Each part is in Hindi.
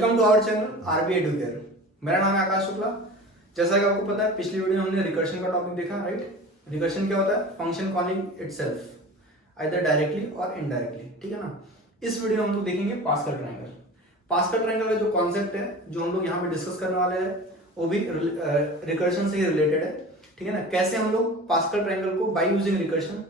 Welcome to our channel RB Educare. मेरा नाम है आकाश शुक्ला। जैसा कि आपको पता है पिछली वीडियो में हमने रिकर्शन का टॉपिक देखा, राइट। रिकर्शन क्या होता है? Function calling itself either directly और इनडायरेक्टली, ठीक है ना। इस वीडियो में हम लोग देखेंगे पास्कल ट्रायंगल। पास्कल ट्रायंगल का जो कॉन्सेप्ट है जो हम लोग यहाँ पे डिस्कस करने वाले हैं वो भी रिकर्शन से ही रिलेटेड है, ठीक है ना। कैसे हम लोग पास्कल ट्रायंगल को बाय यूजिंग रिकर्शन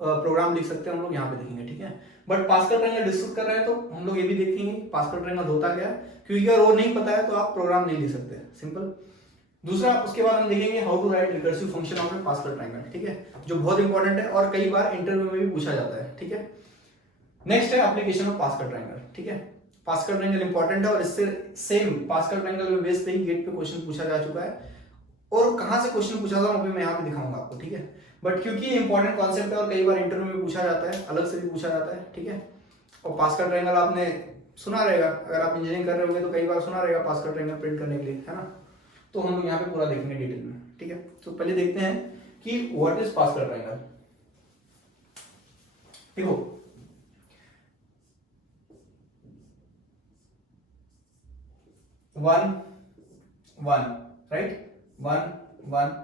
प्रोग्राम लिख सकते हैं हम लोग यहाँ पे देखेंगे, ठीक है। बट पास्कल ट्रायंगल डिस्कस कर रहे हैं तो हम लोग ये भी देखेंगे पास्कल ट्रायंगल होता क्या है, क्योंकि अगर वो नहीं पता है तो आप प्रोग्राम नहीं लिख सकते, सिंपल। दूसरा, उसके बाद हम देखेंगे how to write recursive function of a Pascal triangle, ठीक है, जो बहुत इंपॉर्टेंट है और कई बार इंटरव्यू में भी पूछा जाता है, ठीक है। नेक्स्ट है एप्लीकेशन ऑफ पास्कल ट्रायंगल, ठीक है। पास्कल ट्रायंगल इंपॉर्टेंट है और इससे सेम पास्कल ट्रायंगल बेस पे ही गेट पे क्वेश्चन पूछा जा चुका है, और कहां से क्वेश्चन पूछा था अभी मैं यहाँ पे दिखाऊंगा आपको, ठीक है। बट क्योंकि ये इंपॉर्टेंट कॉन्सेप्ट है और कई बार इंटरव्यू में पूछा जाता है, अलग से भी पूछा जाता है, ठीक है। और पास्कल ट्रायंगल आपने सुना रहेगा, अगर आप इंजीनियरिंग कर रहे होंगे तो कई बार सुना रहेगा पास्कल ट्रायंगल प्रिंट करने के लिए, है ना। तो हम लोग यहाँ पे पूरा देखेंगे डिटेल में, ठीक है। तो पहले देखते हैं कि व्हाट इज पास्कल ट्रायंगल। देखो, one one, right, one one,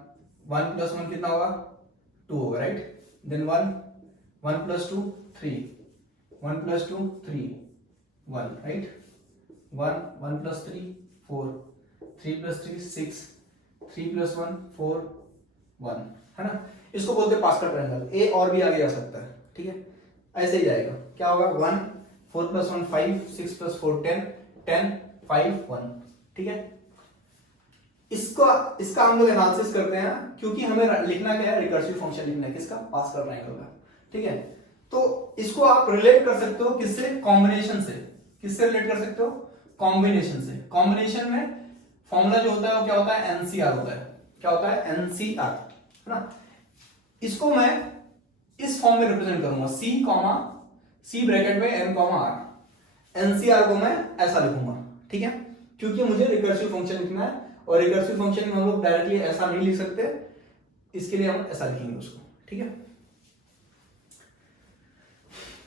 one plus one कितना होगा? टू होगा, right. Then one, one plus two three, one plus two three, one, right. One, one plus three four, three plus three six, three plus one four, one, है ना। इसको बोलते हैं पास्कल ट्रायंगल। ए और भी आगे जा सकता है, ठीक है, ऐसे ही जाएगा। क्या होगा? One, four plus one five, six plus four ten, ten, five, one, ठीक है। इसका हम लोग एनालिसिस करते हैं क्योंकि हमें लिखना क्या है? रिकर्सिव फंक्शन लिखना है, किसका? पास्कल ट्रायंगल का, ठीक है। तो इसको आप रिलेट कर सकते हो किससे? कॉम्बिनेशन से। किससे रिलेट कर सकते हो? कॉम्बिनेशन से। कॉम्बिनेशन में फॉर्मूला जो होता है वो क्या होता है? एनसीआर होता है। क्या होता है? एनसीआर, है ना। इसको मैं इस फॉर्म में रिप्रेजेंट करूंगा, सी कॉमा सी ब्रैकेट में एन कॉमा आर। एनसीआर को मैं ऐसा लिखूंगा, ठीक है, क्योंकि मुझे रिकर्सिव फंक्शन लिखना है और रिकर्सिव फंक्शन में हम लोग डायरेक्टली ऐसा नहीं लिख सकते, इसके लिए हम ऐसा लिखेंगे उसको, ठीक है।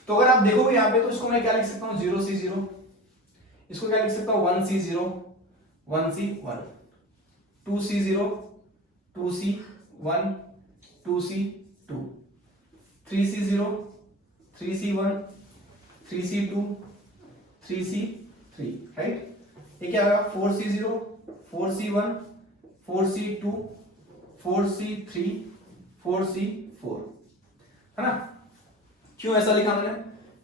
तो अगर आप देखोगे यहाँ पे तो इसको मैं क्या लिख सकता हूँ? Zero C zero. इसको क्या लिख सकता हूँ? One C zero, one C one, two C zero, two C one, two C two, three C zero, three C one, three C two, three C three, right. ये क्या होगा? Four C zero, four C one, four C two, four C three, four C four, है ना। क्यों ऐसा लिखा मैंने?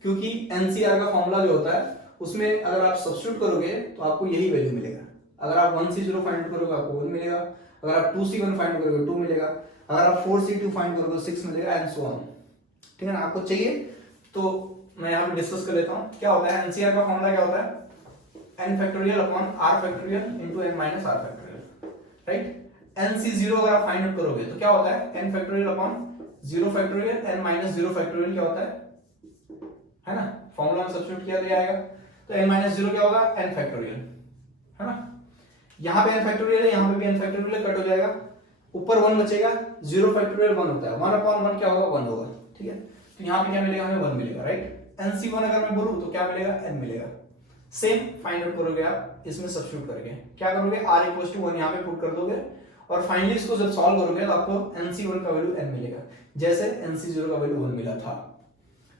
क्योंकि एनसीआर का फॉर्मूला जो होता है उसमें अगर आप सब्स्टिट्यूट करोगे तो आपको यही वैल्यू मिलेगा। अगर आप वन सी जीरो फाइंड करोगे आपको वन मिलेगा, अगर आप टू सी वन फाइंड करोगे टू मिलेगा, अगर आप फोर सी टू फाइंड करोगे सिक्स मिलेगा, एंड सो ऑन, ठीक है ना। आपको चाहिए तो मैं यहाँ पे डिस्कस कर लेता हूँ। क्या होता है एनसीआर का फॉर्मूला? क्या होता है? n factorial upon r factorial into n minus r factorial, right. nc0 अगर आप फाइंड आउट करोगे तो क्या होता है? n factorial upon 0 factorial n minus 0 factorial क्या होता है ना। फॉर्मूला में सब्स्टिट्यूट किया तो आएगा, तो n माइनस 0 क्या होगा? n फैक्टोरियल, है ना। यहाँ पे n फैक्टोरियल है, यहाँ पे भी n फैक्टोरियल कट हो जाएगा, ऊपर 1 बचेगा, 0 फैक्टोरियल 1 होता है, 1 अपॉन 1 क्या होगा? 1 होगा, ठीक है। तो यहाँ पे क्या मिलेगा? हमें 1 मिलेगा, राइट। nc1 अगर मैं बोलूं तो क्या मिलेगा? n मिलेगा। सेम फाइंड आउट करोगे आप इसमें सब्स्टिट्यूट करके, क्या करोगे? r इक्वल्स टू 1 यहाँ पे पुट कर दोगे और फाइनली इसको जब सॉल्व करोगे तो आपको nc1 का वैल्यू n मिलेगा, जैसे nc0 का वैल्यू 1 मिला था,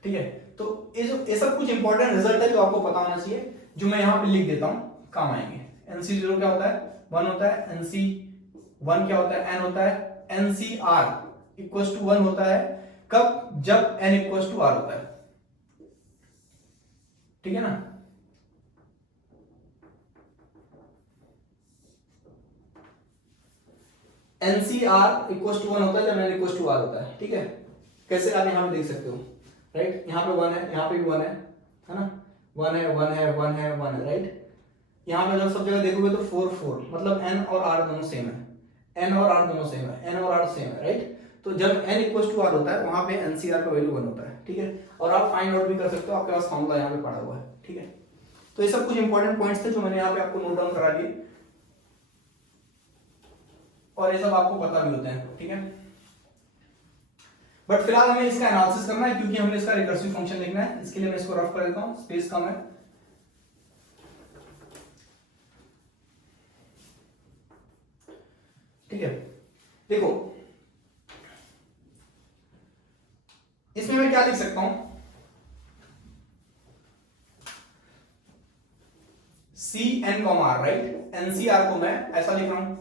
ठीक है। तो ये सब कुछ इंपॉर्टेंट रिजल्ट है जो आपको पता होना चाहिए, जो मैं यहाँ पे लिख देता हूँ, काम आएंगे। nc0 क्या होता है? 1 होता है। nc1 क्या होता है? n होता है। ncr इक्वल्स टू 1 होता है कब? जब n इक्वल्स टू r होता है, ठीक है ना। NCR इक्वल्स टू 1 होता है जब n इक्वल्स टू r होता है, ठीक है। कैसे आप यहाँ पे देख सकते हो, राइट। यहाँ पे 1 है, यहाँ पे भी 1 है ना। 1 है, 1 है, 1 है, 1 है, राइट। यहाँ पे जब सब जगह देखोगे तो 4 4, मतलब n और r दोनों सेम है, n और r दोनों सेम है, n और r सेम है, राइट। तो जब n इक्वल्स टू r होता है वहां पे NCR का वैल्यू 1 होता है, ठीक है। और आप फाइंड आउट भी कर सकते हो, आपके पास फॉर्मूला यहाँ पे पड़ा हुआ है, ठीक है। तो ये सब कुछ इंपॉर्टेंट पॉइंट्स थे जो मैंने यहाँ पे आपको नोट डाउन करा दिए, और ये सब आपको पता भी होते हैं, ठीक है। बट फिलहाल हमें इसका एनालिसिस करना है क्योंकि हमें इसका रिकर्सिव फंक्शन लिखना है। इसके लिए मैं इसको रफ कर देता हूं, स्पेस कम है। ठीक है, देखो इसमें मैं क्या लिख सकता हूं, C N comma R, right. NCR को मैं ऐसा लिख रहा हूं,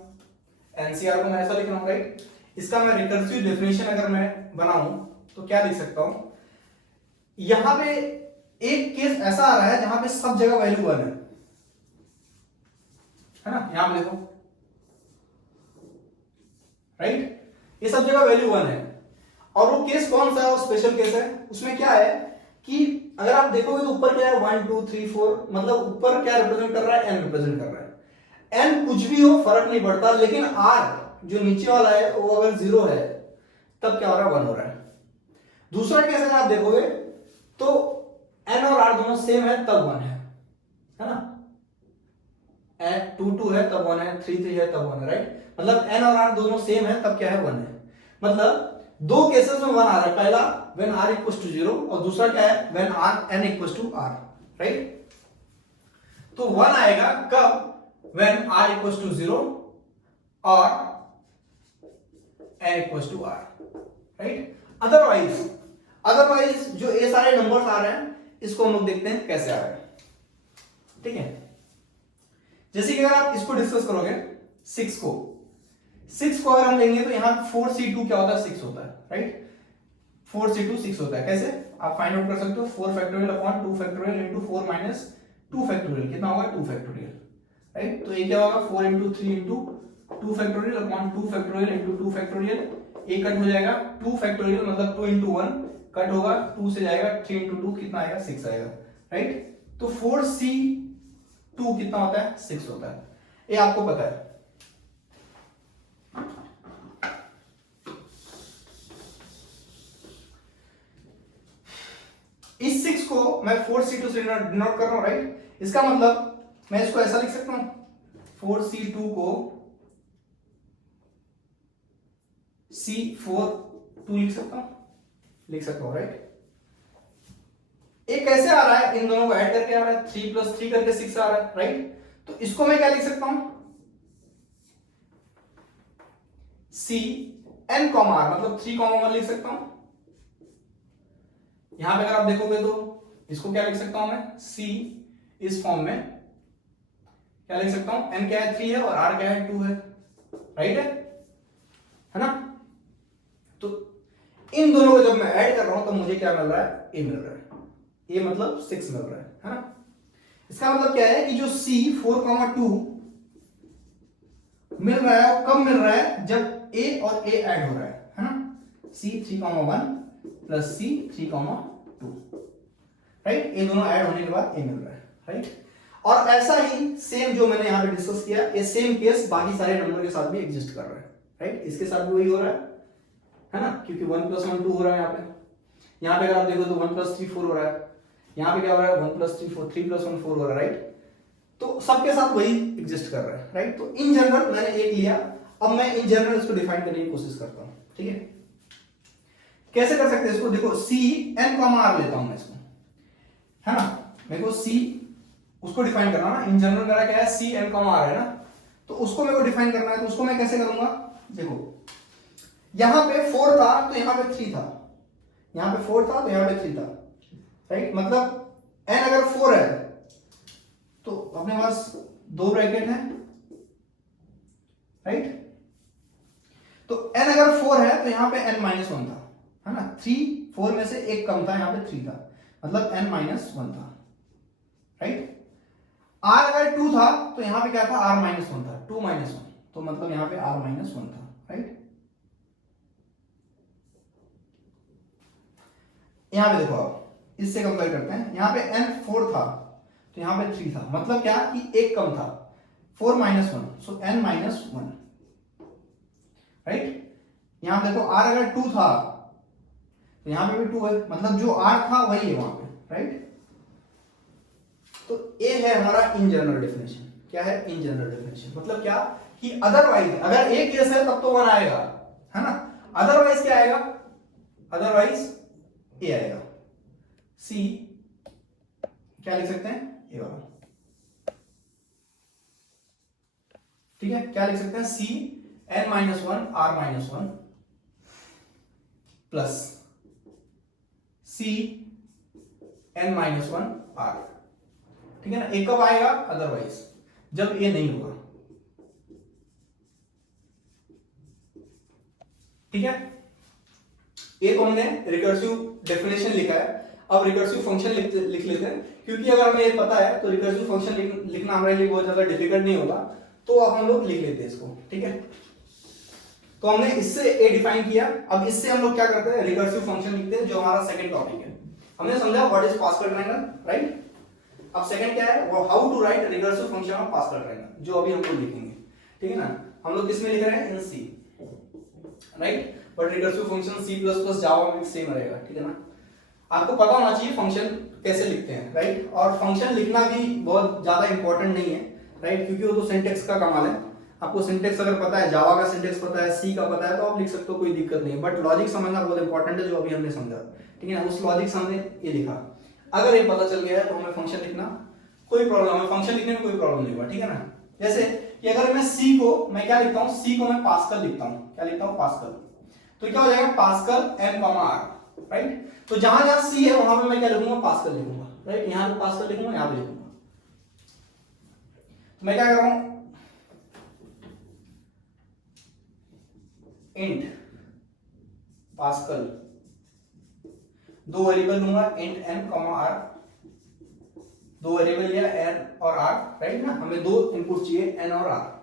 एनसीआर को मैं ऐसा लिख रहा हूं, राइट। इसका मैं रिकर्सिव डेफिनेशन अगर मैं बनाऊं तो क्या लिख सकता हूं, यहां पे एक केस ऐसा आ रहा है जहां पे सब जगह वैल्यू 1 है ना, यहां पे देखो, राइट, ये सब जगह वैल्यू 1 है। और वो केस कौन सा है, वो स्पेशल केस है। उसमें क्या है कि अगर आप देखोगे तो ऊपर क्या है 1 2 3 4, मतलब ऊपर क्या रिप्रेजेंट कर रहा है, एन रिप्रेजेंट कर रहा है। एन कुछ भी हो फर्क नहीं पड़ता, लेकिन आर जो नीचे वाला है वो अगर 0 है तब क्या हो रहा है, 1 हो रहा है। दूसरा केस अगर आप देखोगे तो एन और आर दोनों सेम है तब 1 है ना, एन 2 2 है तब 1 है, 3 3 है तब 1 है, राइट। मतलब एन और आर दोनों सेम है तब क्या है, 1 है। मतलब दो केसेस में 1 आ रहा है, पहला व्हेन r इक्वल्स टू 0 और दूसरा क्या है when n equals to r, right. तो 1 आएगा कब, व्हेन r इक्वल्स टू 0 और n equals to r, right. Otherwise जो ये सारे नंबर्स आ रहे हैं इसको हम लोग देखते हैं कैसे आ रहे हैं, ठीक है। जैसे कि अगर आप इसको डिस्कस करोगे 6 को अगर हम लेंगे तो यहां 4c2 क्या होता है, 6 होता है, राइट। 4c2 6 होता है, कैसे आप फाइंड आउट कर सकते हो, 4 factorial upon 2 factorial into 4 minus 2 factorial, कितना होगा 2 फैक्टोरियल, राइट। तो ये क्या होगा 4 into 3 into 2 factorial upon 2 factorial into 2 factorial, ये कट हो जाएगा 2 फैक्टोरियल मतलब 2 इंटू 1 कट होगा, 2 से जाएगा 3 इंटू 2 कितना आएगा 6 आएगा, राइट। तो 4c2 कितना होता है, 6 होता है, ये आपको पता है। इस 6 को मैं 4c2 से डिनोट कर रहा हूं, राइट। इसका मतलब मैं इसको ऐसा लिख सकता हूं 4c2 को c4 लिख सकता हूं, राइट। एक कैसे आ रहा है, इन दोनों को ऐड करके आ रहा है, 3 प्लस 3 करके 6 आ रहा है, राइट। तो इसको मैं क्या लिख सकता हूं, c n कॉमा r, मतलब 3 कॉमा 1 लिख सकता हूं। यहां पे अगर आप देखोगे तो इसको क्या लिख सकता हूं मैं, c इस फॉर्म में क्या लिख सकता हूं, n क्या है 3 है और r क्या है 2 है, राइट है ना। तो इन दोनों को जब मैं ऐड कर रहा हूं तो मुझे क्या मिल रहा है, a मिल रहा है, ये मतलब 6 मिल रहा है ना। इसका मतलब क्या है कि जो c 4,2 मिल रहा है वो कब मिल रहा है, जब a और a ऐड हो रहा है ना। c 3,1 plus c 3,2, right. ये दोनों ऐड होने के बाद a मिल रहा है, राइट। और ऐसा ही सेम जो मैंने यहां पे डिस्कस किया, ये सेम केस बाकी सारे नंबर के साथ भी एग्जिस्ट कर रहा है, राइट। इसके साथ भी वही हो रहा है ना, क्योंकि 1 प्लस 1 2 हो रहा है यहाँ पे अगर आप देखो तो 1 प्लस 3 4 हो रहा है, यहाँ पे क्या हो रहा है 1 प्लस 3 4, 3 प्लस 1 4 हो रहा है, राइट। तो सबके साथ वही एग्जिस्ट कर रहा है, राइट। तो इन जनरल मैंने एक लिया, अब मैं इन जनरल इसको डिफाइन करने की कोशिश करता हूं, ठीक है। कैसे कर सकते हैं इसको, देखो c n कॉमा r लेता हूं मैं इसको, है ना। मेरे को c उसको डिफाइन करना ना, इन जनरल मेरा क्या है c n कॉमा r है ना, तो उसको मेरे को डिफाइन करना है। तो उसको मैं कैसे करूंगा, देखो यहां पे 4 था तो यहां पे 3 था, यहां पे 4 था तो यहां पे 3 था, राइट। मतलब n अगर 4 है तो अपने पास 2 ब्रैकेट है, राइट। तो n अगर 4 है तो यहां पे n माइनस 1 था, है ना। 3 4 में से एक कम था, यहां पे 3 था, मतलब n माइनस 1 था, राइट। r अगर 2 था तो यहां पे क्या था, r माइनस 1 था, 2 माइनस 1, तो मतलब यहां पे r माइनस 1 था, राइट। यहां पे देखो आप इससे कंपेयर करते हैं, यहां पे n 4 था तो यहां पे 3 था, मतलब क्या कि एक कम था, 4 माइनस 1, सो n माइनस 1, राइट। यहां देखो r अगर 2 था तो यहां पे भी 2 है, मतलब जो r था वही है वहां पे, राइट। तो ये है हमारा इन जनरल डेफिनेशन। क्या है इन जनरल डेफिनेशन, मतलब क्या कि अदरवाइज अगर एक केस है तब तो 1 आएगा, है ना। अदरवाइज क्या आएगा, अदरवाइज ए आएगा, सी क्या लिख सकते हैं, ए वाला, ठीक है। क्या लिख सकते हैं, C n minus one R minus one plus C n minus one R. ठीक है ना, ये कब आएगा? अदरवाइज जब ये नहीं होगा। ठीक है, ये तो हमने रिकर्सिव डेफिनेशन लिखा है। अब रिकर्सिव फंक्शन लिख लेते हैं, क्योंकि अगर हमें ये पता है तो रिकर्सिव फंक्शन लिखना हमारे लिए बहुत ज्यादा डिफिकल्ट नहीं होगा, तो अब हम लोग लिख लेते हैं इसको। ठीक है, तो हमने इससे ए डिफाइन किया। अब इससे हम लोग क्या करते हैं, रिकर्सिव फंक्शन लिखते हैं, जो हमारा सेकंड टॉपिक है। हमने समझा what is Pascal triangle, right. अब सेकंड क्या है, वो how to write recursive function of Pascal triangle, जो अभी हम लोग लिखेंगे। ठीक है ना, हम लोग किसमें लिख रहे हैं? In C, right. But recursive function C plus plus Java में सेम रहेगा। ठीक है ना, आपको पता होना चाहिए फंक्शन कैसे लिखते हैं, राइट। और फंक्शन लिखना भी बहुत ज्यादा इंपॉर्टेंट नहीं है, राइट, क्योंकि वो तो सिंटेक्स का कमाल है। आपको सिंटेक्स अगर पता है, जावा का सिंटेक्स पता है, सी का पता है, तो आप लिख सकते हो, कोई दिक्कत नहीं है। बट लॉजिक समझना बहुत इंपॉर्टेंट है, जो अभी हमने समझा। ठीक है ना, उस लॉजिक से हमने ये लिखा। अगर ये पता चल गया है तो हमें फंक्शन लिखना कोई प्रॉब्लम, हमें फंक्शन लिखने में कोई प्रॉब्लम नहीं हुआ। ठीक है ना, जैसे कि अगर मैं सी को, मैं क्या लिखता हूँ, सी को मैं पास्कल लिखता हूँ। क्या लिखता हूँ? पास्कल। तो क्या हो जाएगा? Pascal M comma R, right. तो जहां जहां सी है वहां पे मैं क्या लिखूंगा? पास्कल लिखूंगा, राइट। यहां पे पास्कल लिखूंगा, यहां पे लिखूंगा। तो मैं क्या कर रहा हूं, इंट पास्कल, दो वेरिएबल लूंगा, इंट एम कॉमा आर, दो वेरिएबल लिया एन और आर, राइट ना। हमें दो इनपुट चाहिए, एन और आर।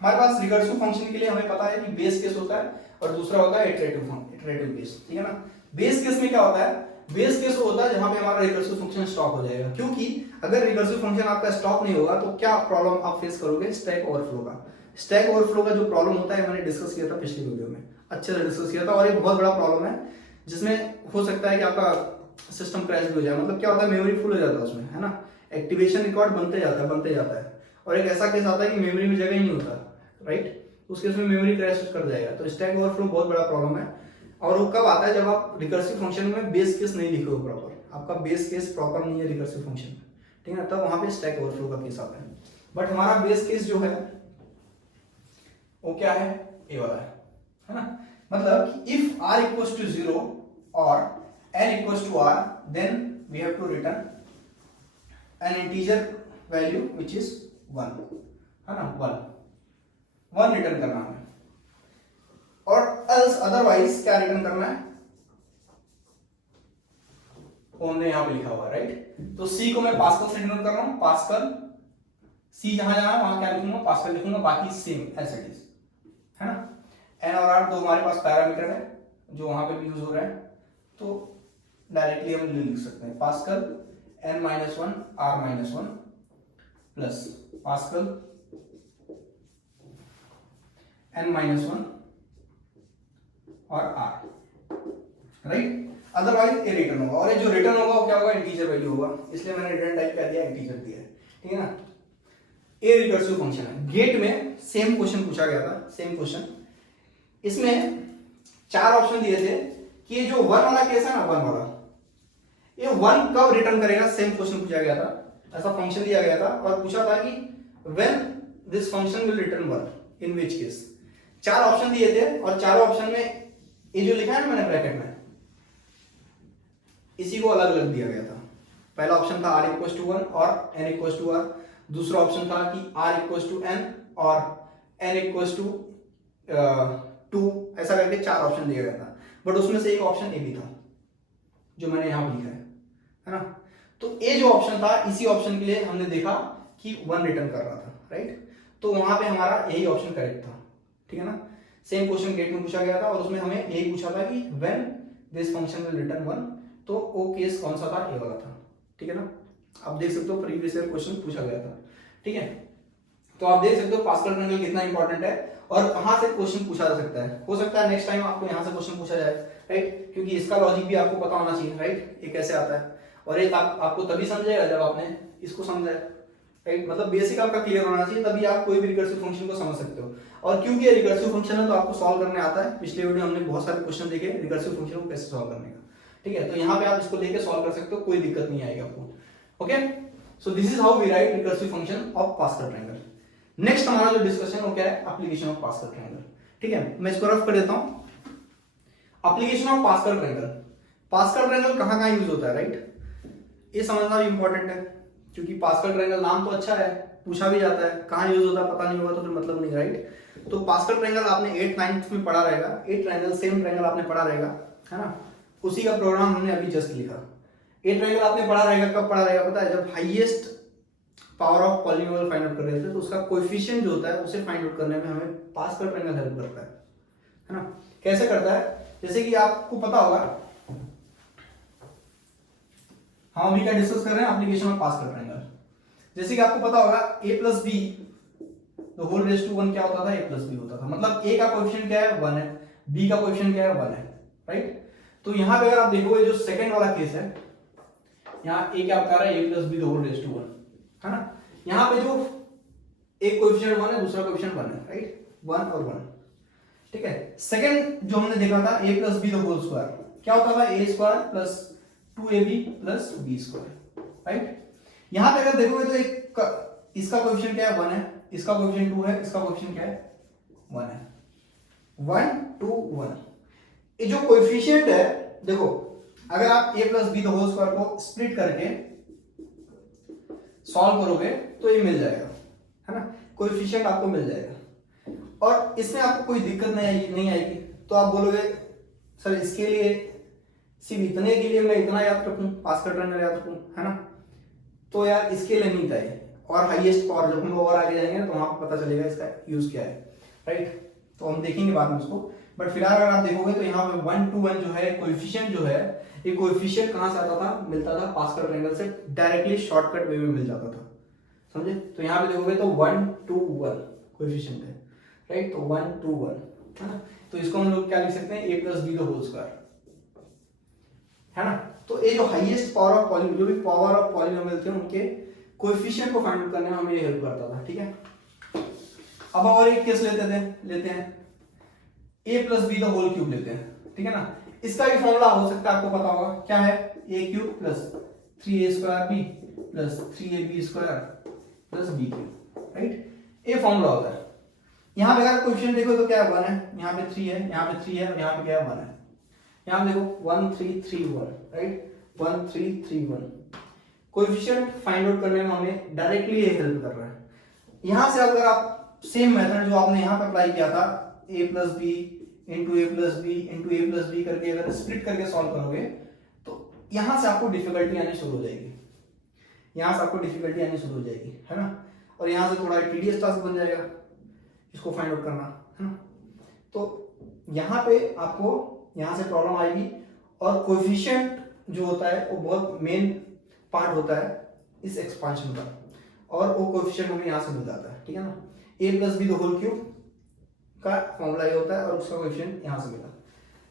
हमारे पास रिकर्सिव फंक्शन के लिए हमें पता है कि बेस केस होता है और दूसरा होता है इटरेटिव केस। ठीक है ना, बेस केस में क्या होता है? बेस केस होता है जहां पे हमारा रिकर्सिव फंक्शन स्टॉप हो जाएगा, क्योंकि अगर रिकर्सिव फंक्शन आपका स्टॉप नहीं होगा तो क्या प्रॉब्लम आप फेस करोगे? स्टैक ओवरफ्लो का। स्टैक ओवरफ्लो का जो प्रॉब्लम होता है, मैंने डिस्कस किया था पिछली वीडियो में, अच्छे से डिस्कस किया था। और ये बहुत बड़ा प्रॉब्लम है, जिसमें हो सकता है कि आपका सिस्टम क्रैश भी हो जाए। मतलब क्या होता है, मेमोरी फुल हो जाता है उसमें, है ना। एक्टिवेशन रिकॉर्ड बनते जाता है। और एक ऐसा केस आता है कि मेमोरी में जगह ही नहीं होता, राइट। उस केस में मेमोरी क्रैश कर जाएगा। तो स्टैक ओवरफ्लो बहुत बड़ा प्रॉब्लम है। और वो कब आता है? जब आप रिकर्सिव फंक्शन में बेस केस नहीं लिखे हो प्रॉपर, आपका बेस केस प्रॉपर नहीं है रिकर्सिव फंक्शन में। ठीक है ना, तब वहां पे स्टैक ओवरफ्लो का केस आता है। बट हमारा बेस केस जो है वो क्या है? ये वाला है ना। मतलब इफ r इक्वल्स टू 0 और n equals to r, then we have to return an integer value which is 1, है ना। 1 रिटर्न करना है। और एल्स अदरवाइज क्या रिटर्न करना है? हमने यहां पे लिखा हुआ है, राइट। तो सी को मैं पास्कल से डिनोट कर रहा हूं, पास्कल। सी जहां जहां है वहां क्या लिखूंगा? पास्कल लिखूंगा, बाकी सेम एज इट इज, है ना। एन और आर दो हमारे पास पैरामीटर है जो वहां पे भी यूज हो रहा है, तो डायरेक्टली हम लिख सकते हैं Pascal N minus one R minus one plus Pascal N minus one और आर, राइट। अदरवाइज ये रिटर्न होगा, और ये जो रिटर्न होगा वो क्या होगा? इंटीजर वैल्यू होगा, इसलिए मैंने रिटर्न टाइप कर दिया इंटीजर दिया है। ठीक है ना, ये रिकर्सिव फंक्शन है। गेट में सेम क्वेश्चन पूछा गया था, सेम क्वेश्चन। इसमें 4 ऑप्शन दिए थे कि ये जो 1 वाला केस है ना, 1 वाला, ये 1 कब रिटर्न करेगा? सेम क्वेश्चन पूछा गया था, ऐसा फंक्शन दिया गया था और पूछा था कि when this function will return 1, in which case. 4 option दिए थे और चारों ऑप्शन में ये जो लिखा है ना मैंने ब्रैकेट में, इसी को अलग अलग दिया गया था। पहला ऑप्शन था r इक्वल्स टू 1 और n इक्वल्स टू r। दूसरा ऑप्शन था कि r इक्वल्स टू n और n इक्वल्स टू 2, ऐसा करके 4 ऑप्शन दिया गया था। बट उसमें से एक ऑप्शन ए भी था जो मैंने यहां पर लिखा है ना। तो ए जो ऑप्शन था, इसी ऑप्शन के लिए हमने देखा कि 1 रिटर्न कर रहा था, राइट। तो वहां पे हमारा यही ऑप्शन करेक्ट था। ठीक है ना, सेम क्वेश्चन गेट में पूछा गया था और उसमें हमें यही पूछा था कि when this function will return 1, तो वो केस कौन सा था? ए वाला था। ठीक है ना, आप देख सकते हो प्रीवियस ईयर क्वेश्चन पूछा गया था। ठीक है, तो आप देख सकते हो पास्कल ट्रायंगल कितना इंपॉर्टेंट है और कहां से क्वेश्चन पूछा जा सकता है। हो सकता है नेक्स्ट टाइम आपको यहां से क्वेश्चन पूछा जाए, राइट, क्योंकि इसका लॉजिक भी आपको पता होना चाहिए, राइट, ये कैसे आता है। और ये आपको तभी समझेगा जब आपने इसको समझा है, राइट। मतलब बेसिक आपका क्लियर होना चाहिए, तभी आप कोई भी रिकर्सिव फंक्शन को समझ सकते हो। और क्योंकि ये रिकर्सिव फंक्शन है तो आपको सॉल्व करने आता है। पिछले वीडियो हमने बहुत सारे क्वेश्चन देखे रिकर्सिव फंक्शन को कैसे सॉल्व करने का। ठीक है, तो यहाँ पे आप इसको लेके सॉल्व कर सकते हो, कोई दिक्कत नहीं आएगी आपको। Okay, so this is how we write recursive function of Pascal triangle. Next हमारा जो डिस्कशन वो क्या है, एप्लीकेशन ऑफ पास्कल ट्रायंगल। ठीक है, मैं इसको रफ कर देता हूं। Application of Pascal triangle, pascal triangle कहां कहां यूज होता है, राइट, ये समझना भी इंपॉर्टेंट है, क्योंकि पास्कल ट्रायंगल नाम तो अच्छा है, पूछा भी जाता है, कहां यूज होता है पता नहीं होगा तो फिर मतलब नहीं, राइट। तो पास्कल ट्रायंगल आपने 8th 9th में पढ़ा रहेगा, 8 ट्रायंगल सेम ट्रायंगल आपने पढ़ा रहेगा, है ना, उसी का प्रोग्राम हमने अभी जस्ट लिखा। 8 ट्रायंगल आपने पढ़ा रहेगा, कब पढ़ा रहेगा पता है, जब highest power of polynomial find out कर रहे थे, तो उसका कोएफिशिएंट जो होता है उसे फाइंड आउट करने में हमें पास्कल ट्रायंगल हेल्प करता है ना। कैसे करता है, जैसे कि आपको पता होगा, हम अभी क्या डिस्कस कर रहे हैं, एप्लीकेशन ऑफ पास्कल ट्रायंगल। जैसे कि आपको पता होगा a प्लस बी तो होल रेज टू 1 क्या होता था, a प्लस बी होता था, मतलब a का कोएफिशिएंट क्या है 1 है, b का कोएफिशिएंट क्या है 1 है, राइट। तो यहां पे अगर आप देखोगे जो सेकंड वाला केस है, यहां a क्या बता रहा है, a plus b whole raise to 1, है ना। यहां पे जो एक कोएफिशिएंट 1 है, दूसरा कोएफिशिएंट 1 है, राइट, 1 और 1, ठीक है। सेकंड जो हमने देखा था a plus b whole square क्या होता था, a square plus 2ab plus b square, right. यहां पे अगर देखोगे तो एक इसका कोएफिशिएंट क्या है 1 है, इसका कोएफिशिएंट 2 है, इसका कोएफिशिएंट क्या है 1 है, 1 2 1। ये जो कोएफिशिएंट है, देखो अगर आप a plus b whole square को स्प्लिट करके सॉल्व करोगे तो ये मिल जाएगा, है ना, कोएफिशिएंट आपको मिल जाएगा और इसमें आपको कोई दिक्कत नहीं आएगी। तो आप बोलोगे सर इसके लिए सिर्फ इतने के लिए मैं इतना याद रखूं, पास्कल ट्रायंगल याद रखूं, है ना, तो यार इसके लिए नहीं था, और हाईएस्ट पावर जब हम और आगे जाएंगे तो वहां पर पता चलेगा इसका यूज क्या है, राइट। तो हम देखेंगे बाद में उसको, बट फिलहाल अगर आप देखोगे तो यहाँ पे 1 2 1 जो है कोएफिशिएंट जो है, ये कोएफिशिएंट कहां से आता था, मिलता था पास्कल ट्रायंगल से डायरेक्टली शॉर्टकट वे में मिल जाता था, समझे। तो यहाँ पे देखोगे तो 1 2 1 कोएफिशिएंट है, राइट, तो 1 2 1, है ना। तो इसको हम लोग क्या लिख सकते हैं, a plus b whole square, है ना। तो ये जो हाईएस्ट पावर ऑफ पॉलिनोमियल, जो भी पावर ऑफ पॉलिनोमियल थे उनके कोएफिशिएंट को फाइंड आउट करने में हमें ये हेल्प करता था, ठीक है। अब और एक केस लेते हैं a plus b whole cube लेते हैं, ठीक है ना। इसका भी फॉर्मूला हो सकता है आपको पता होगा, क्या है, a cube plus 3a square b plus 3ab square plus b cube, right. ये फॉर्मूला होता है। यहाँ पे अगर कोएफिशिएंट देखो तो क्या है 1 है, यहाँ पे 3 है, यहाँ पे 3 है और यहाँ पे क्या है 1 है। यहाँ पे देखो 1 3 3 1, राइट, 1 3 3 1। कोएफिशिएंट फाइंड आउट करने में हमें डायरेक्टली ये हेल्प कर रहा है। यहाँ से अगर आप सेम मेथड जो आपने यहाँ पे अप्लाई किया था, a plus b into a plus b into a plus b करके अगर स्प्लिट करके सॉल्व करोगे तो यहाँ से आपको डिफिकल्टी आनी शुरू हो जाएगी, यहाँ से आपको डिफिकल्टी आनी शुरू हो जाएगी, है ना। और यहाँ से थोड़ा टीडियस टास्क बन जाएगा इसको फाइंड आउट करना, है ना। तो यहाँ पे आपको यहाँ से प्रॉब्लम आएगी, और कोएफिशिएंट जो होता है वो बहुत मेन पार्ट होता है इस एक्सपांशन का, और वो कोएफिशिएंट हमें यहाँ से मिल जाता है, ठीक है ना। a plus b whole cube का फॉर्मूला ये होता है और उसका कोएफिशिएंट यहाँ से मिला।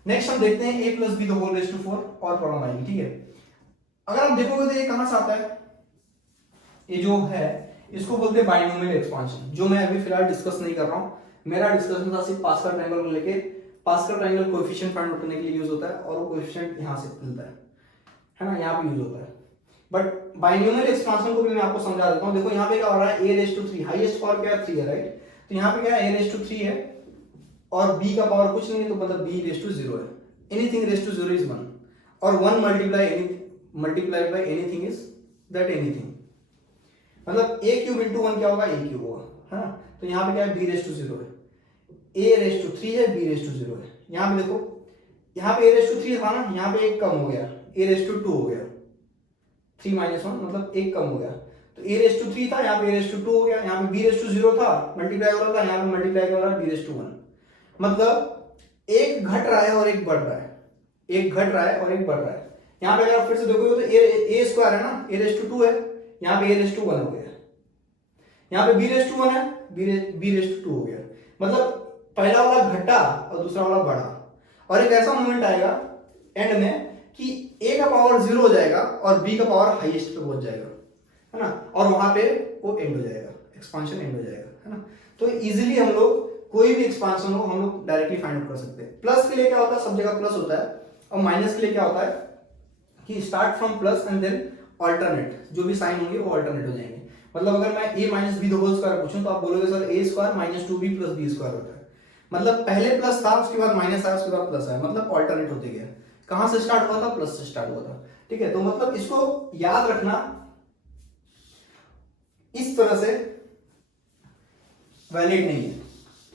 नेक्स्ट हम देखते हैं a plus b whole raise to 4 और प्रॉब्लम आएगी, ठीक है। अगर आप देखोगे तो ये कहां से आता है, ये जो है इसको बोलते हैं बाइनोमियल एक्सपांशन, जो मैं अभी फिलहाल डिस्कस नहीं कर रहा हूँ। मेरा डिस्कशन था सिर्फ पास्कल ट्रायंगल को लेके, pascal triangle coefficient find out करने के लिए यूज होता है और वो कोएफिशिएंट यहाँ से मिलता है ना, यहाँ पे यूज होता है। बट बाइनोमियल एक्सपांशन को भी मैं आपको समझा देता हूँ। देखो यहाँ पे क्या हो रहा है, a raise to 3, highest power क्या है 3 है, राइट। तो यहाँ पे क्या है, a रेज टू 3 है और b का पावर कुछ नहीं है, तो मतलब b रेज टू 0 है। एनीथिंग रेज टू 0 इज 1 और 1 multiplied by anything is that anything, मतलब a क्यूब इंटू 1 क्या होगा, a क्यूब होगा, है ना। तो यहाँ पे क्या है, b रेज टू 0 है, a रेज टू 3 है, b रेज टू 0 है। यहाँ पे देखो, यहाँ पे a रेज टू 3 था ना, यहाँ पे एक कम हो गया, a रेज टू 2 हो गया, 3 माइनस 1 मतलब एक कम हो गया। तो a रेज टू 3 था, यहाँ पे a रेज टू 2 हो गया, यहाँ पे b रेज टू 0 था, मल्टीप्लाई हो रहा था, यहाँ पे मल्टीप्लाई हो रहा है b रेज टू 1। मतलब एक घट रहा है और एक बढ़ रहा है, एक घट रहा है और एक बढ़ रहा है। यहाँ पे अगर फिर से देखोगे तो a स्क्वायर है ना, a रेज टू 2 है, यहाँ पे a रेज टू 1 हो गया, यहाँ पे b रेज टू 1 है, b रेज टू 2 हो गया। मतलब पहला वाला घटा और दूसरा वाला बढ़ा, और एक ऐसा मोमेंट आएगा एंड में कि a का पावर 0 हो जाएगा और b का पावर हाईएस्ट पे पहुंच जाएगा, है ना, और वहां पे वो एंड हो जाएगा, एक्सपांशन एंड हो जाएगा, है ना। तो इजीली हम लोग कोई भी एक्सपांशन हो हम लोग डायरेक्टली फाइंड आउट कर सकते हैं। प्लस के लिए क्या होता है, सब जगह प्लस होता है, और माइनस के लिए क्या होता है कि start from plus and then alternate, जो भी साइन होंगे वो ऑल्टरनेट हो जाएंगे। मतलब अगर मैं a minus b the whole square पूछूं तो आप बोलोगे sir a square minus 2b plus b square होता है। मतलब पहले प्लस था, उसके बाद माइनस आया, उसके बाद प्लस आया, मतलब ऑल्टरनेट होते गया। कहां से स्टार्ट हुआ था? प्लस से स्टार्ट हुआ था। ठीक है, तो मतलब इसको याद रखना इस तरह से वैलिड नहीं है।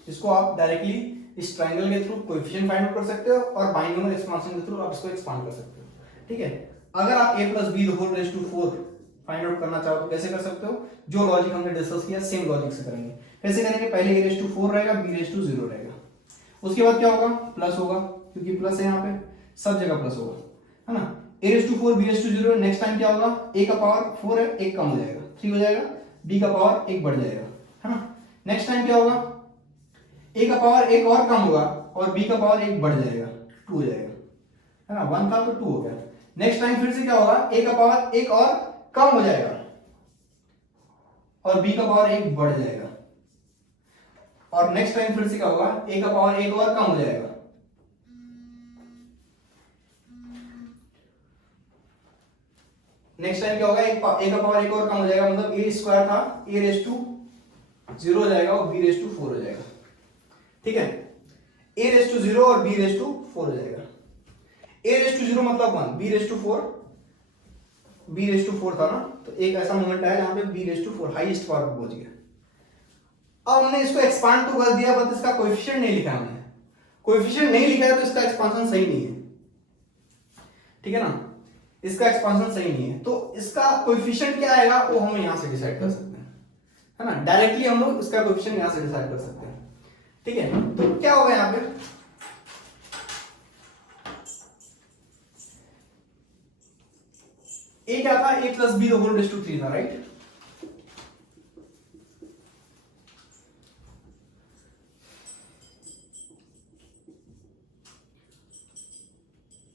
इसको आप डायरेक्टली इस ट्रायंगल के थ्रू कोएफिशिएंट फाइंड आउट कर सकते हो और बाइनोमियल एक्सपांशन के थ्रू आप इसको एक्सपांड कर सकते हो। ठीक है, अगर आप a plus b the whole raise to 4 find out करना चाहो तो कैसे कर सकते हो? जो लॉजिक हमने डिस्कस किया सेम लॉजिक से करेंगे। कैसे करेंगे? पहले a रेज टू 4 रहेगा, b रेज टू 0 रहेगा, उसके बाद क्या होगा? प्लस होगा, क्योंकि प्लस है यहाँ पे, सब जगह प्लस होगा, है ना। a raise to 4 b raise to 0, next time क्या होगा? a का पावर 4 है, एक कम हो जाएगा, 3 हो जाएगा, b का पावर एक बढ़ जाएगा, है ना। नेक्स्ट टाइम क्या होगा? a का पावर एक और कम होगा और b का पावर एक बढ़ जाएगा, 2 हो जाएगा, है ना। 1 था तो 2 हो गया। नेक्स्ट टाइम फिर से क्या होगा? a का पावर एक और कम हो जाएगा और b का पावर एक बढ़ जाएगा, और नेक्स्ट टाइम फिर से क्या होगा? a का पावर एक और कम हो जाएगा, नेक्स्ट टाइम क्या होगा? a का पावर एक और कम हो जाएगा, मतलब a स्क्वायर था, a रेज टू 0 हो जाएगा और b रेज टू 4 हो जाएगा। ठीक है, a रेज टू 0 और b रेज टू 4 हो जाएगा। a रेज टू 0 मतलब 1, b raise to 4, b raise to 4 था ना, तो एक ऐसा मोमेंट आया जहां पे b raise to 4 highest power पे पहुंच गया। अब हमने इसको एक्सपांड तो कर दिया, बट इसका कोएफिशिएंट नहीं लिखा हमने। कोएफिशिएंट नहीं लिखा है तो इसका एक्सपांशन सही नहीं है, ठीक है ना, इसका एक्सपांशन सही नहीं है। तो इसका कोएफिशिएंट क्या आएगा वो हम यहां से डिसाइड कर सकते हैं, है ना। डायरेक्टली हम लोग इसका कोएफिशिएंट यहां से डिसाइड कर सकते हैं। ठीक है, तो क्या होगा यहां पे? a क्या था? a plus b the whole raise to 3 था, राइट।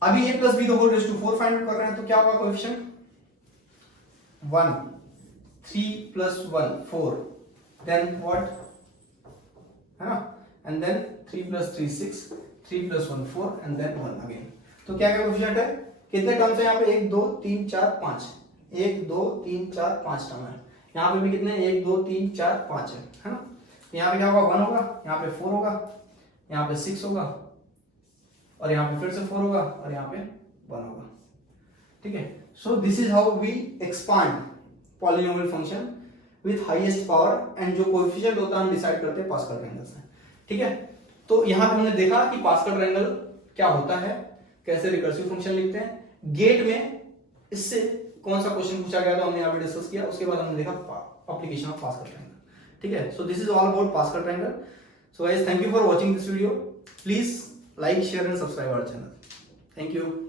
अभी a plus b the whole raise to 4 find out कर रहे हैं, तो क्या होगा कोएफिशिएंट? 1, 3 प्लस 1 4, देन व्हाट, है ना, and then 3 plus 3 6, 3 plus 1 4 and then 1 again. तो क्या क्या कोएफिशिएंट है? कितने टर्म्स है यहाँ पे? 1 2 3 4 5, 1 2 3 4 5 टर्म है। यहाँ पे भी कितने? 1 2 3 4 5 है ना। यहाँ पे क्या होगा? 1 होगा, यहाँ पे 4 होगा, यहाँ पे 6 होगा, और यहाँ पे फिर से 4 होगा, और यहाँ पे 1 होगा। ठीक है, so this is how we expand polynomial function with highest power, and जो कोएफिशिएंट होता है हम डिसाइड करते हैं पास्कल ट्रायंगल से। ठीक है, तो यहाँ पे हमने देखा कि पास्कल ट्रायंगल क्या होता है, कैसे रिकर्सिव फंक्शन लिखते हैं। गेट में इससे कौन सा क्वेश्चन पूछा गया था हमने यहाँ पे डिस्कस किया, उसके बाद हमने देखा एप्लीकेशन ऑफ पास्कल ट्रायंगल। ठीक है, so this is all about pascal triangle. So guys, thank you for watching this video. Please like, share and subscribe our channel. Thank you.